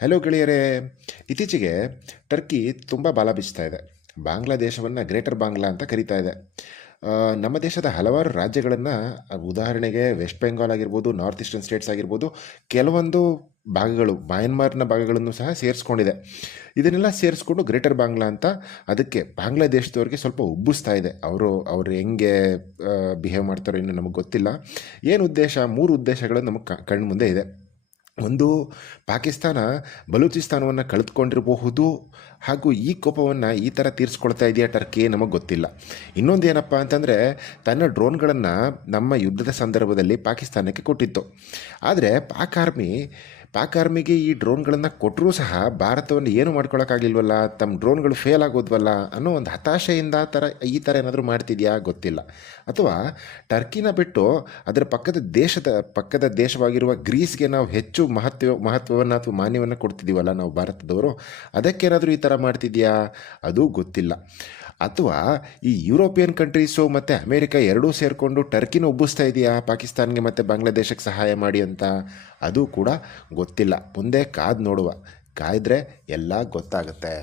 Hello ಗೆಳೆಯರೇ. ಇತ್ತೀಚೆಗೆ Turkey ತುಂಬ ಬಲ ಬೀಸ್ತಾ ಇದೆ. ಬಾಂಗ್ಲಾದೇಶವನ್ನು ಗ್ರೇಟರ್ ಬಾಂಗ್ಲಾ ಅಂತ ಕರೀತಾ ಇದೆ. ನಮ್ಮ ದೇಶದ ಹಲವಾರು ರಾಜ್ಯಗಳನ್ನು, ಉದಾಹರಣೆಗೆ ವೆಸ್ಟ್ ಬೆಂಗಾಲ್ ಆಗಿರ್ಬೋದು, ನಾರ್ತ್ ಈಸ್ಟರ್ನ್ ಸ್ಟೇಟ್ಸ್ ಆಗಿರ್ಬೋದು, ಕೆಲವೊಂದು ಭಾಗಗಳು ಮಯನ್ಮಾರ್ನ ಭಾಗಗಳನ್ನು ಸಹ ಸೇರಿಸ್ಕೊಂಡಿದೆ. ಇದನ್ನೆಲ್ಲ ಸೇರಿಸ್ಕೊಂಡು ಗ್ರೇಟರ್ ಬಾಂಗ್ಲಾ ಅಂತ ಅದಕ್ಕೆ ಬಾಂಗ್ಲಾದೇಶದವ್ರಿಗೆ ಸ್ವಲ್ಪ ಉಬ್ಬಿಸ್ತಾ ಇದೆ. ಅವರು ಹೆಂಗೆ ಬಿಹೇವ್ ಮಾಡ್ತಾರೋ ಇನ್ನು ನಮಗೆ ಗೊತ್ತಿಲ್ಲ. ಏನು ಉದ್ದೇಶ? 3 ಉದ್ದೇಶಗಳು ನಮಗೆ ಕಣ್ಮುಂದೆ ಇದೆ. ಒಂದು, ಪಾಕಿಸ್ತಾನ ಬಲೂಚಿಸ್ತಾನವನ್ನು ಕಳೆದುಕೊಂಡಿರಬಹುದು, ಹಾಗೂ ಈ ಕೋಪವನ್ನು ಈ ಥರ ತೀರಿಸ್ಕೊಳ್ತಾ ಇದೆಯಾ ಟರ್ಕಿ ನಮಗೆ ಗೊತ್ತಿಲ್ಲ. ಇನ್ನೊಂದು ಏನಪ್ಪ ಅಂತಂದರೆ, ತನ್ನ ಡ್ರೋನ್ಗಳನ್ನು ನಮ್ಮ ಯುದ್ಧದ ಸಂದರ್ಭದಲ್ಲಿ ಪಾಕಿಸ್ತಾನಕ್ಕೆ ಕೊಟ್ಟಿತ್ತು. ಆದರೆ ಪಾಕ್ ಆರ್ಮಿಗೆ ಈ ಡ್ರೋನ್ಗಳನ್ನು ಕೊಟ್ಟರೂ ಸಹ ಭಾರತವನ್ನು ಏನು ಮಾಡ್ಕೊಳಕ್ಕಾಗಿಲ್ವಲ್ಲ, ತಮ್ಮ ಡ್ರೋನ್ಗಳು ಫೇಲ್ ಆಗೋದ್ವಲ್ಲ ಅನ್ನೋ ಒಂದು ಹತಾಶೆಯಿಂದ ಈ ಥರ ಏನಾದರೂ ಮಾಡ್ತಿದೆಯಾ ಗೊತ್ತಿಲ್ಲ. ಅಥವಾ ಟರ್ಕಿನ ಬಿಟ್ಟು ಅದರ ಪಕ್ಕದ ದೇಶವಾಗಿರುವ ಗ್ರೀಸ್ಗೆ ನಾವು ಹೆಚ್ಚು ಮಹತ್ವವನ್ನು ಅಥವಾ ಮಾನ್ಯವನ್ನು ಕೊಡ್ತಿದ್ದೀವಲ್ಲ ನಾವು ಭಾರತದವರು, ಅದಕ್ಕೇನಾದರೂ ಈ ಥರ ಮಾಡ್ತಿದೆಯಾ ಅದು ಗೊತ್ತಿಲ್ಲ. ಅಥವಾ ಈ ಯುರೋಪಿಯನ್ ಕಂಟ್ರೀಸು ಮತ್ತು ಅಮೇರಿಕ ಎರಡೂ ಸೇರಿಕೊಂಡು ಟರ್ಕಿನ ಉಬ್ಬಿಸ್ತಾ ಇದೆಯಾ ಪಾಕಿಸ್ತಾನ್ಗೆ ಮತ್ತು ಬಾಂಗ್ಲಾದೇಶಕ್ಕೆ ಸಹಾಯ ಮಾಡಿ ಅಂತ, ಅದು ಕೂಡ ಗೊತ್ತಿಲ್ಲ. ಮುಂದೆ ಕಾದು ನೋಡುವ. ಕಾಯ್ದರೆ ಎಲ್ಲ ಗೊತ್ತಾಗುತ್ತೆ.